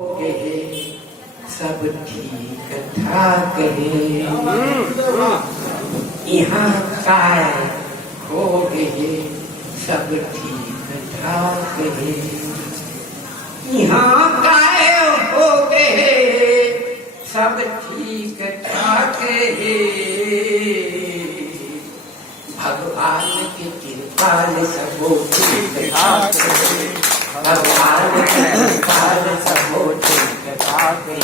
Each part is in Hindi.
कहे सब ठीक ठाक है, यहाँ काय हो गए सब ठीक ठाक है, यहाँ काय हो गए सब ठीक ठाक है। भगवान की कृपा सब ठीक ठाक है, भगवान की कृपा सब ठीक ठाक है।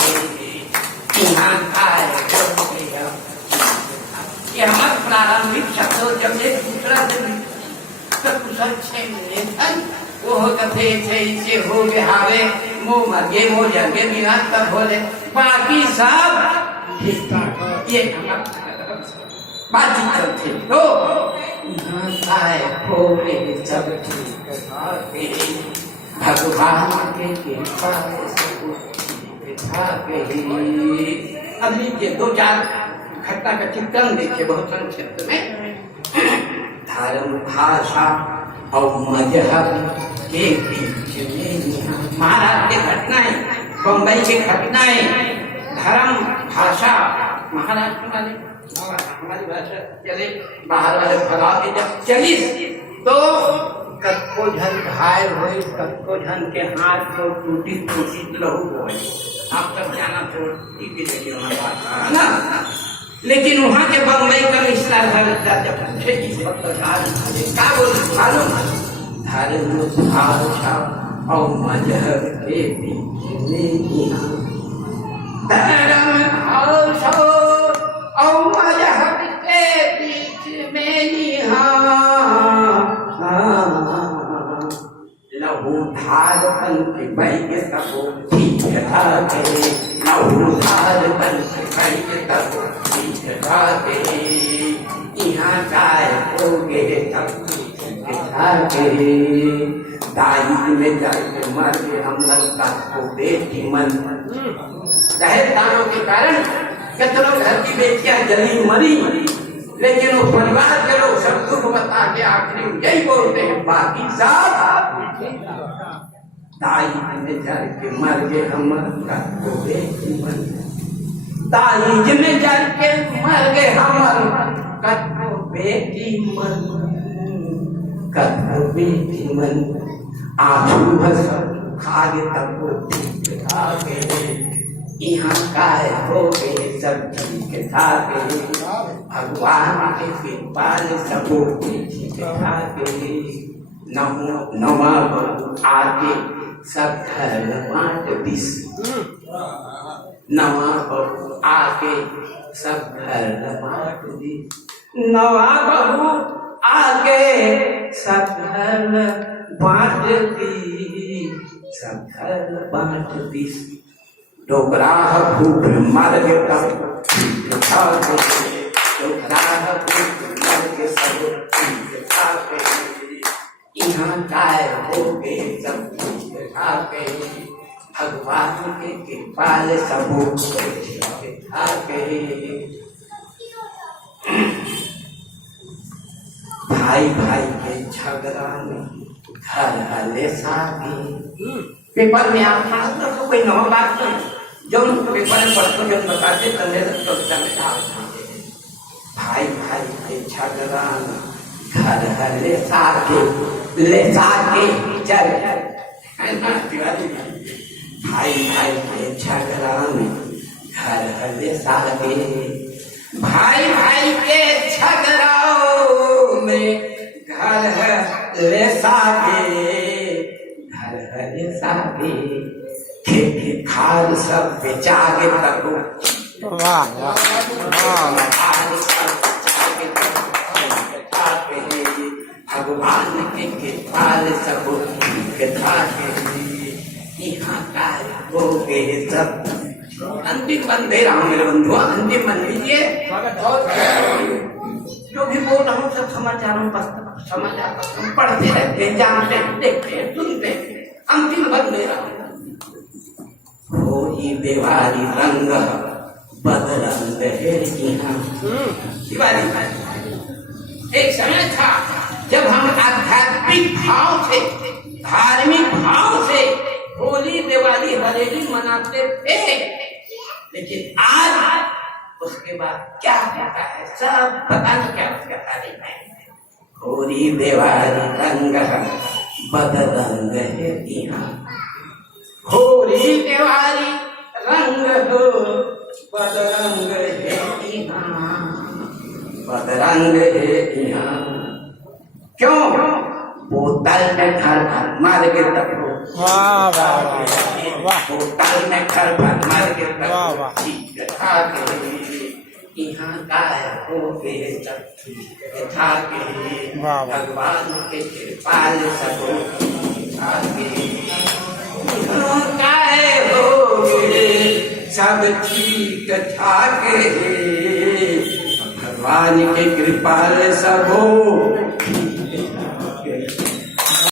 यहाँ काय हो गया, ये हमारा प्रारंभिक शब्द जब एक दूसरा दिन कुशल छे वो कथे से हो बिहावे मुँह मगे मो जगे बिना तब बोले बाकी सब ये बातचीत करते तो आए हो गए सब ठीक ठाक है। भगवान के कृपा सब ठीक ठाक है। अब लीजिए दो चार घटना का चित्रण देखिए बहुत संक्षिप्त में। धर्म भाषा और मजहब के बीच में महाराज की घटनाएं, बम्बई की घटनाएं, धर्म भाषा महाराष्ट्र वाले हमारी भाषा चले बाहर वाले फैलाते जब चली तो कत्को झन घायल हुए, कत्को झन के हाथ को टूटी टूटी लहू हुए। आप तक जाना तो ठीक है ना, लेकिन वहाँ के बम्बई कमिश्नर जब पूछे इस वक्त क्या बोले मालूम, धर्म भाषा और मजहब के बीच में, धर्म भाषा और मजहब के बीच में लहू धार बन के बैग सब ठीक ठाक है, लहू धार बन के बैग सब ठीक ठाक है। यहाँ काय हो गए सब ठीक ठाक है। दाई में जाके मर के हम लगता को बेटी मन दहेज दानों के कारण कितनों घर की बेटियां जली मरी, लेकिन वो परिवार के लोग सब दुख बता के आखिरी यही बोलते हैं बाकी सब दाई में जाके मर के हम लगता को बेटी मन, दाई में जाके मर गए हम कत्तो बेटी मन, कत्तो बेटी मन। आंसू भस खागे तब वो ठीक ठाक है। यहाँ काय हो गए सब ठीक ठाक है। भगवान के कृपा सब ठीक ठाक है। नवा आगे सब घर बांट दिस, नवा आगे सब घर बांट दिस, नवा बहू आगे सब घर बांट दी, सब घर बांट दी। डोकरा भूख मर के तब ठीक ठाक है, डोकरा भूख मर के सब ठीक ठाक है। यहाँ काय हो गए सब ठीक ठाक है। भगवान के कृपा सब ठीक ठाक है। भाई भाई के झगड़ा में घर हले शादी, पेपर में आता तो कोई नवा बात नहीं, जो पेपर में पढ़ते जो बताते तंदे तो भाई भाई के झगड़ा में घर हले शादी, ले शादी चल भाई भाई के झगड़ा में घर हले शादी, भाई भाई के झगड़ाओं में घर है सागे, घर है सागे। खेत खाल सब बेचा के तको, भगवान के कृपा सब ठीक ठाक है। यहाँ काय हो गए सब अंतिम बंदे राम मेरे बंधु, अंतिम बन लीजिए। जो भी बोल रहा हूँ सब समाचारों समाचार पत्र पढ़ते रहते, जानते देखते सुनते, अंतिम बन मेरा हो ही देवारी रंग बदरंग है यहाँ। दिवाली एक समय था जब हम आध्यात्मिक भाव से, धार्मिक भाव से होली दिवाली हरेली मनाते थे, लेकिन आज उसके बाद क्या होता है सब पता नहीं क्या उसका तारीफ है। होली दिवाली रंग बदरंग है यहाँ, होली दिवाली रंग हो बदरंग है यहाँ, बदरंग है यहाँ। क्यों? बोतल में घर भर मार के तब वाह वाह वाह, बोतल में घर भर मार के वाह, वाह। तब खा के यहाँ गाय हो के खा के वाह, वाह। भगवान के कृपाल सब गाय हो के सब ठीक ठाक, भगवान के कृपाल सब हो